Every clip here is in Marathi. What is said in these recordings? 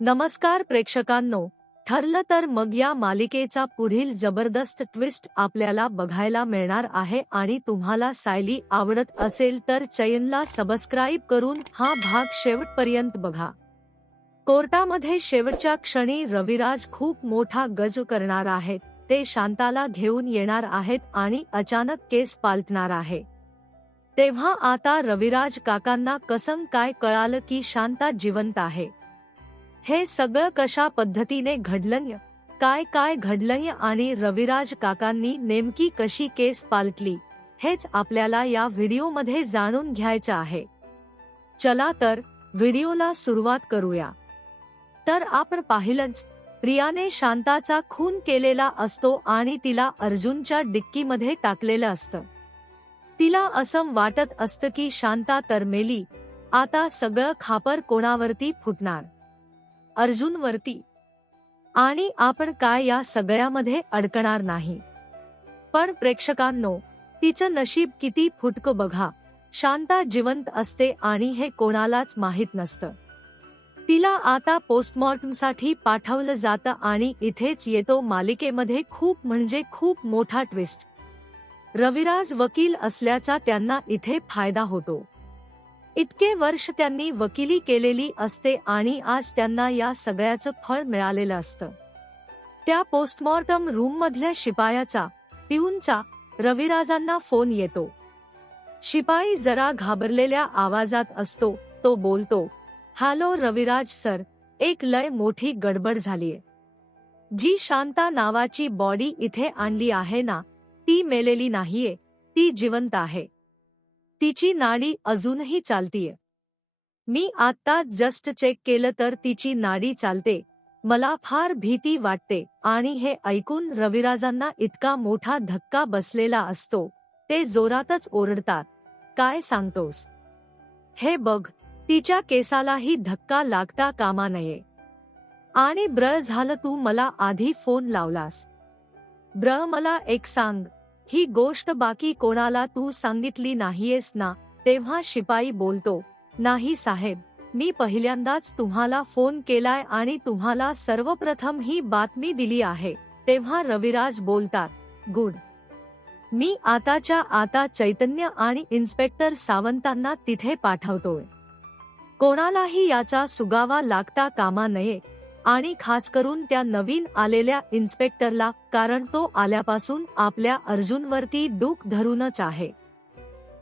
नमस्कार प्रेक्षकांनो, ठरलं तर मग या मालिकेचा पुढील जबरदस्त ट्विस्ट आपल्याला बघायला मिळणार आहे आणि तुम्हाला सायली आवडत असेल तर चॅनलला सबस्क्राईब करून हा भाग शेवटपर्यंत बघा. कोर्टामध्ये शेवटच्या क्षणी रविराज खूप मोठा गज करणार आहेत. ते शांताला घेऊन येणार आहेत आणि अचानक केस पालटणार आहे. तेव्हा आता रविराज काकांना कसं काय कळालं की शांता जिवंत आहे? हे सगळं कशा पद्धतीने घडलं, काय काय घडलं आणि रविराज काकांनी नेमकी कशी केस पालटली, हेच आपल्याला या व्हिडिओमध्ये जाणून घ्यायचं आहे. चला तर व्हिडिओला सुरुवात करूया. तर आपण पाहिलंच, प्रियाने शांताचा खून केलेला असतो आणि तिला अर्जुनच्या डिक्कीमध्ये टाकलेलं असतं. तिला असं वाटत असतं की शांता तर मेली, आता सगळं खापर कोणावरती फुटणार? अर्जुनवरती. आणि आपण काय या सगळ्यामध्ये अडकणार नाही? पण प्रेक्षकांनो, तिचं नशीब किती फुटकं बघा. शांता जिवंत असते आणि हे कोणालाच माहित नसतं. तिला आता पोस्टमॉर्टमसाठी पाठवलं जातं आणि इथेच येतो मालिकेमध्ये खूप म्हणजे खूप मोठा ट्विस्ट. रविराज वकील असल्याचा त्यांना इथे फायदा होतो. इतके वर्ष त्यांनी वकिली केलेली असते आणि आज त्यांना या सगळ्याचं फळ मिळालेलं असतं. त्या पोस्टमॉर्टम रूममधल्या शिपायाचा, पिऊनचा, रविराजांना फोन येतो. शिपाई जरा घाबरलेल्या आवाजात असतो. तो बोलतो, हॅलो रविराज सर, एक लय मोठी गडबड झालीये. जी शांता नावाची बॉडी इथे आणली आहे ना, ती मेलेली नाहीये, ती जिवंत आहे. तिची नाडी अजूनही चालतीये. मी आत्ताच जस्ट चेक केलं तर तिची नाडी चालते. मला फार भीती वाटते. आणि हे ऐकून रविराजांना इतका मोठा धक्का बसलेला असतो. ते जोरातच ओरडतात, काय सांगतोस? हे बघ, तिच्या केसालाही धक्का लागता कामा नये. आणि ब्र झालं तू मला आधी फोन लावलास. ब्र मला एक सांग, ही गोष्ट बाकी कोणाला तू सांगितली नाहीयेस ना? तेव्हा शिपाई बोलतो, नाही साहेब, मी पहिल्यांदाच तुम्हाला फोन केलाय आणि तुम्हाला सर्वप्रथम ही बातमी दिली आहे. तेव्हा रविराज बोलतात, गुड. मी आताच्या आता चैतन्य आणि इन्स्पेक्टर सावंतांना तिथे पाठवतोय. कोणालाही याचा सुगावा लागता कामा नये. आणि खास करून त्या नवीन आलेल्या इन्स्पेक्टरला, कारण तो आल्यापासून आपल्या अर्जुनवरती डूक धरूनच आहे.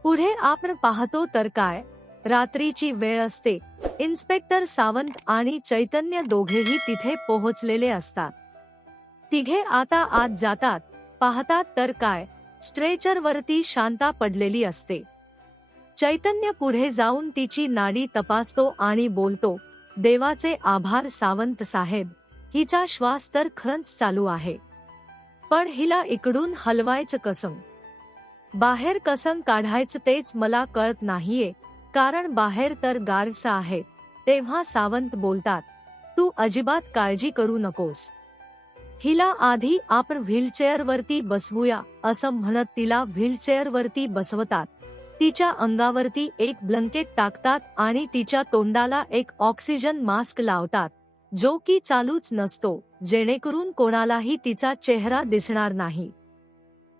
पुढे आपण पाहतो तर काय, रात्रीची वेळ असते. इन्स्पेक्टर सावंत आणि चैतन्य दोघेही तिथे पोहोचलेले असतात. तिघे आता आत जातात. पाहतात तर काय, स्ट्रेचरवरती शांता पडलेली असते. चैतन्य पुढे जाऊन तिची नाडी तपासतो आणि बोलतो, देवाचे आभार सावंत साहेब, हिचा श्वास तर खरंच चालू आहे. पण हिला इकडून हलवायचं कसं? बाहेर कसं काढायचं तेच मला कळत नाहीये, कारण बाहेर तर गार्ड्स आहेत. तेव्हा सावंत बोलतात, तू अजिबात काळजी करू नकोस. हिला आधी आपण व्हीलचेअरवरती बसवूया, असं म्हणत तिला व्हीलचेअरवरती बसवतात. तिच्या अंगावरती एक ब्लंकेट टाकतात आणि तिच्या तोंडाला एक ऑक्सिजन मास्क लावतात, जो की चालूच नसतो, जेणेकरून कोणालाही तिचा चेहरा दिसणार नाही.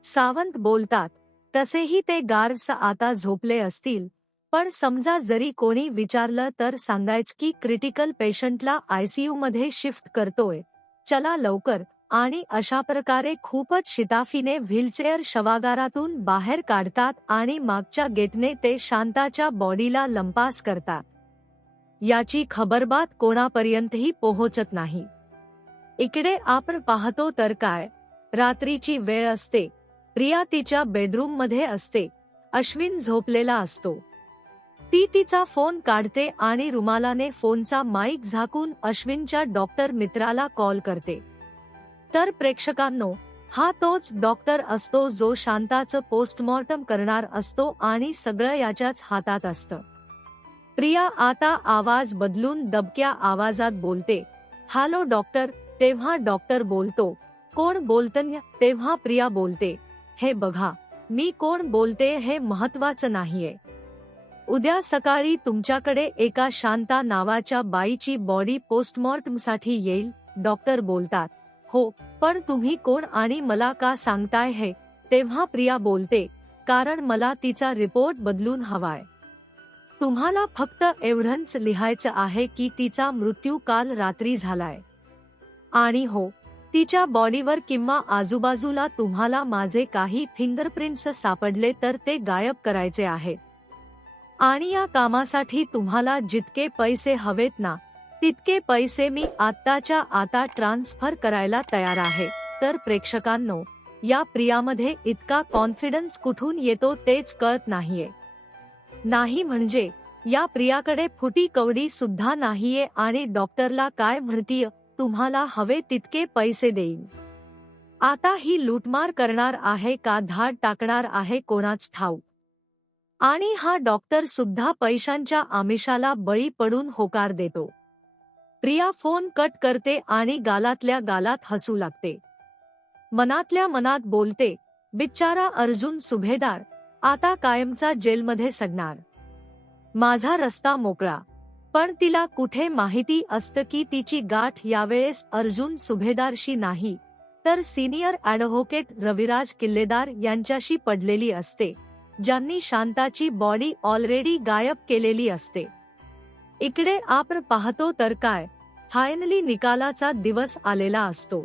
सावंत बोलतात, तसेही ते गार्ड्स आता झोपले असतील, पण समजा जरी कोणी विचारलं तर सांगायचं की क्रिटिकल पेशंटला आयसीयू मध्ये शिफ्ट करतोय, चला लवकर. आणि अशा प्रकारे खूपच शिताफीने व्हीलचेअर शवागारातून बाहेर काढतात आणि मागच्या गेटने ते शांताच्या बॉडीला लंपास करतात. याची खबरबात कोणापर्यंतही पोहोचत नाही. इकडे आपण पाहतो तर काय, रात्रीची वेळ असते. प्रिया तिच्या बेडरूम मध्ये असते. अश्विन झोपलेला असतो. ती तिचा फोन काढते आणि रुमालाने फोनचा माईक झाकून अश्विनच्या डॉक्टर मित्राला कॉल करते. तर प्रेक्षकांनो, हा तोच डॉक्टर असतो जो शांताचं पोस्टमॉर्टम करणार असतो आणि सगळं याच्याच हातात असतं. प्रिया आता आवाज बदलून दबक्या आवाजात बोलते, हॅलो डॉक्टर. तेव्हा डॉक्टर बोलतो, कोण बोलतंय? तेव्हा प्रिया बोलते, हे बघा, मी कोण बोलते हे महत्वाचं नाहीये. उद्या सकाळी तुमच्याकडे एका शांता नावाच्या बाईची बॉडी पोस्टमॉर्टमसाठी येईल. डॉक्टर बोलतात, हो, पण तुम्ही कोण आणि मला का सांगताय हे? तेव्हा प्रिया बोलते, कारण मला तिचा रिपोर्ट बदलून हवाय. तुम्हाला फक्त एवढंच लिहायचं आहे की तिचा मृत्यू काल रात्री झालाय. आणि हो, तिच्या बॉडीवर किंवा आजूबाजूला तुम्हाला माझे काही फिंगरप्रिंट्स सापडले तर ते गायब करायचे आहेत. आणि या कामासाठी तुम्हाला जितके पैसे हवेत ना, तितके पैसे मी आत्ताच्या आता ट्रान्सफर करायला तयार आहे. तर प्रेक्षकांनो, या प्रियामध्ये इतका कॉन्फिडन्स कुठून येतो तेच कळत नाहीये. नाही म्हणजे या प्रियाकडे फुटी कवडी सुद्धा नाहीये आणि डॉक्टरला काय म्हणतीय, तुम्हाला हवे तितके पैसे देईन. आता ही लूटमार करणार आहे का धाड टाकणार आहे कोणाच ठाऊक. आणि हा डॉक्टर सुद्धा पैशांच्या आमिषाला बळी पडून होकार देतो. प्रिया फोन कट करते आणि गालातल्या गालात हसू लागते. मनातल्या मनात बोलते, बिचारा अर्जुन सुभेदार आता कायमचा जेलमध्ये सडणार. माझा रस्ता मोकळा. पण तिला कुठे माहिती असतं की तिची गाठ यावेळेस अर्जुन सुभेदारशी नाही, तर सिनियर ॲडव्होकेट रविराज किल्लेदार यांच्याशी पडलेली असते, ज्यांनी शांताची बॉडी ऑलरेडी गायब केलेली असते. इकडे आपण पाहतो तर काय, फायनली निकालाचा दिवस आलेला असतो.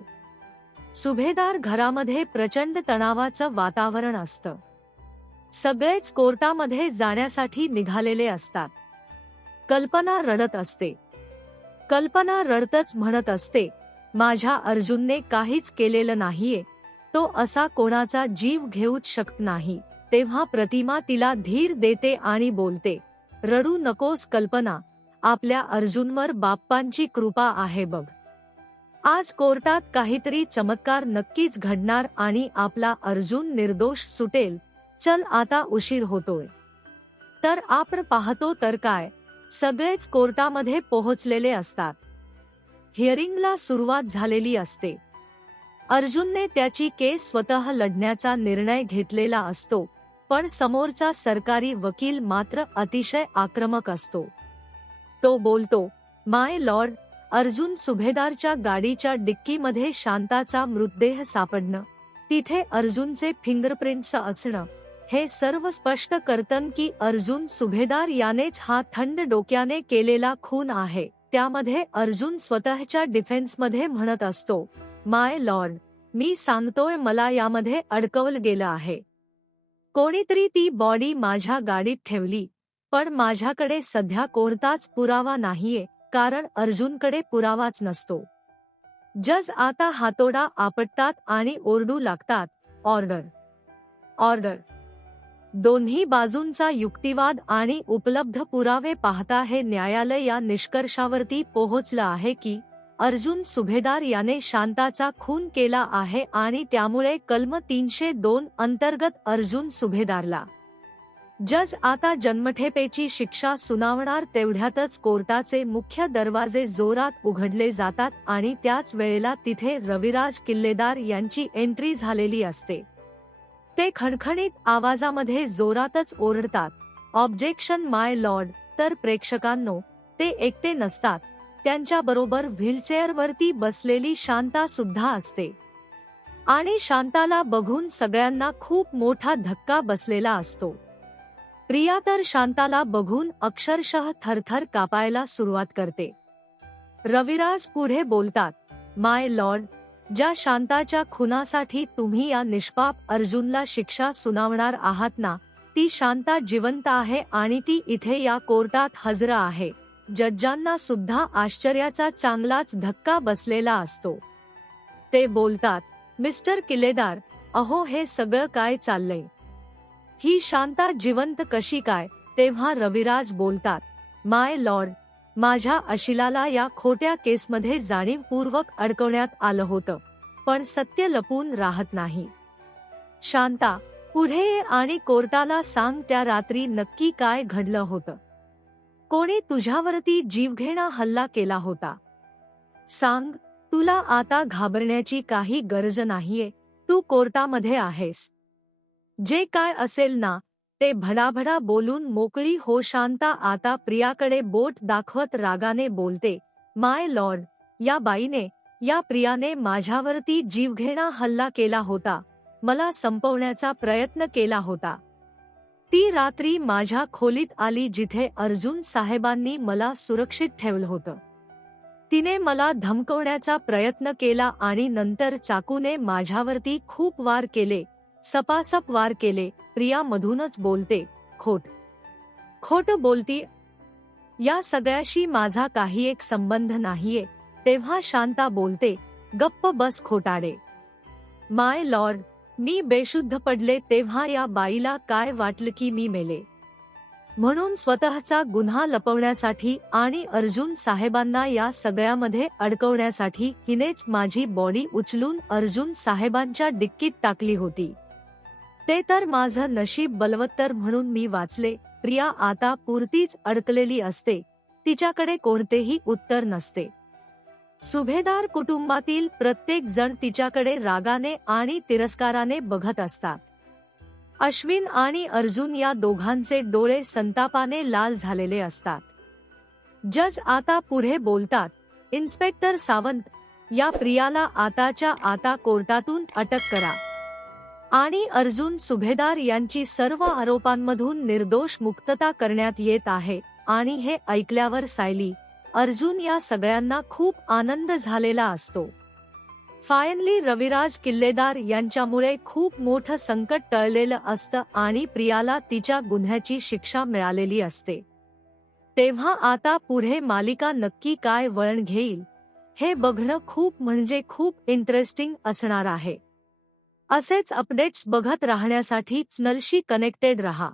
सुभेदार घरामध्ये प्रचंड तणावाचं वातावरण असतं. सगळेच कोर्टामध्ये जाण्यासाठी निघालेले असतात. कल्पना रडत असते. कल्पना रडतच म्हणत असते, माझ्या अर्जुनने काहीच केलेलं नाहीये, तो असा कोणाचा जीव घेऊच शकत नाही. तेव्हा प्रतिमा तिला धीर देते आणि बोलते, रडू नकोस कल्पना, आपल्या अर्जुनवर बाप्पांची कृपा आहे बघ. आज कोर्टात काहीतरी चमत्कार नक्कीच घडणार आणि आपला अर्जुन निर्दोष सुटेल. चल आता उशीर होतोय. तर आपण पाहतो तर काय, सगळेच कोर्टामध्ये पोहोचलेले असतात. हिअरिंगला सुरुवात झालेली असते. अर्जुनने त्याची केस स्वतः लढण्याचा निर्णय घेतलेला असतो, पण समोरचा सरकारी वकील मात्र अतिशय आक्रमक असतो. तो बोलतो, माय लॉर्ड, अर्जुन सुभेदारच्या गाडीच्या डिक्कीमध्ये शांताचा मृतदेह सापडणं, तिथे अर्जुनचे फिंगरप्रिंट्स असणं, हे सर्व स्पष्ट करतं की अर्जुन सुभेदार यानेच हा थंड डोक्याने केलेला खून आहे. त्यामध्ये अर्जुन स्वतःच्या डिफेन्समध्ये म्हणत असतो, माय लॉर्ड, मी सांगतोय मला यामध्ये अडकवलं गेलं आहे. कोणीतरी ती बॉडी माझ्या गाडीत ठेवली, पण माझ्याकडे सध्या कोणताच पुरावा नाहीये, कारण अर्जुनकडे पुरावाच नसतो. जज आता हातोडा आपटतात आणि ओरडू लागतात, ऑर्डर, ऑर्डर. दोन्ही बाजूंचा युक्तिवाद आणि उपलब्ध पुरावे पाहता हे न्यायालय या निष्कर्षावरती पोहोचलं आहे की अर्जुन सुभेदार याने शांताचा खून केला आहे आणि त्यामुळे कलम 302 अंतर्गत अर्जुन सुभेदारला जज आता जन्मठेपेची शिक्षा सुनावणार. तेवढ्यातच कोर्टाचे मुख्य दरवाजे जोरात उघडले जातात आणि त्याच वेळेला तिथे रविराज किल्लेदार यांची एंट्री झालेली असते. ते खणखणीत आवाजामध्ये जोरातच ओरडतात, ऑब्जेक्शन माय लॉर्ड. तर प्रेक्षकांनो, ते एकटे नसतात, त्यांच्याबरोबर व्हीलचेअरवरती बसलेली शांता सुद्धा असते. आणि शांताला बघून सगळ्यांना खूप मोठा धक्का बसलेला असतो. प्रिया तर शांताला बघून अक्षरशः थरथर कापायला सुरुवात करते. रविराज पुढे बोलतात, माय लॉर्ड, ज्या शांताच्या खुनासाठी तुम्ही या निष्पाप अर्जुनला शिक्षा सुनावणार आहात ना, ती शांता जिवंत आहे आणि ती इथे या कोर्टात हजर आहे. जज्जांना सुद्धा आश्चर्याचा चांगलाच धक्का बसलेला असतो. ते बोलतात, मिस्टर किल्लेदार, अहो हे सगळं काय चाललंय? ही शांता जिवंत कशी काय? तेव्हा रविराज बोलतात, माय लॉर्ड, माझ्या अशिलाला या खोट्या केसमध्ये जाणीवपूर्वक अडकवण्यात आलं होतं, पण सत्य लपून राहत नाही. शांता, पुढे ये आणि कोर्टाला सांग त्या रात्री नक्की काय घडलं होतं. कोणी तुझ्यावरती जीवघेणा हल्ला केला होता. सांग, तुला आता घाबरण्याची काही गरज नाहीये, तू कोर्टामध्ये आहेस. जे काय असेल ना, ते भडाभडा बोलून मोकळी हो. शांता आता प्रियाकडे बोट दाखवत रागाने बोलते, माय लॉर्ड, या बाईने, या प्रियाने माझ्यावरती जीवघेणा हल्ला केला होता, मला संपवण्याचा प्रयत्न केला होता. ती रात्री माझ्या खोलीत आली जिथे अर्जुन साहेबांनी मला सुरक्षित ठेवलं होतं. तिने मला धमकवण्याचा प्रयत्न केला आणि नंतर चाकूने माझ्यावरती खूप वार केले, सपासप वार केले. प्रिया मधूनच बोलते, खोट बोलती, या सगळ्याशी माझा काही एक संबंध नाहीये. तेव्हा शांता बोलते, गप्प बस खोटाडे. माय लॉर्ड, मी बेशुद्ध पडले तेव्हा या बाईला काय वाटलं की मी मेले. म्हणून स्वतःचा गुन्हा लपवण्यासाठी आणि अर्जुन साहेबांना या सगळ्यामध्ये अडकवण्यासाठी हिनेच माझी बॉडी उचलून अर्जुन साहेबांच्या डिक्कीत टाकली होती. ते तर माझं नशीब बलवत्तर म्हणून मी वाचले. प्रिया आता पुरतीच अडकलेली असते, तिच्याकडे कोणतेही उत्तर नसते. सुभेदार कुटुंबातील प्रत्येक जण तिच्याकडे रागाने आणि तिरस्काराने बघत असतात. अश्विन आणि अर्जुन या दोघांचे डोळे संतापाने लाल झालेले असतात. जज आता पुढे बोलतात, इन्स्पेक्टर सावंत, या प्रियाला आताच्या आता कोर्टातून अटक करा आणि अर्जुन सुभेदार यांची सर्व आरोपांमधून निर्दोष मुक्तता करण्यात येत आहे. आणि हे ऐकल्यावर सायली, अर्जुन या सगळ्यांना खूप आनंद झालेला असतो. फायनली रविराज किल्लेदार यांच्यामुळे खूप मोठं संकट टळलेलं असतं आणि प्रियाला तिच्या गुन्ह्याची शिक्षा मिळालेली असते. तेव्हा आता पुढे मालिका नक्की काय वळण घेईल हे बघणं खूप म्हणजे खूप इंटरेस्टिंग असणार आहे. असेच अपडेट्स बघत राहण्यासाठी चॅनलशी कनेक्टेड रहा.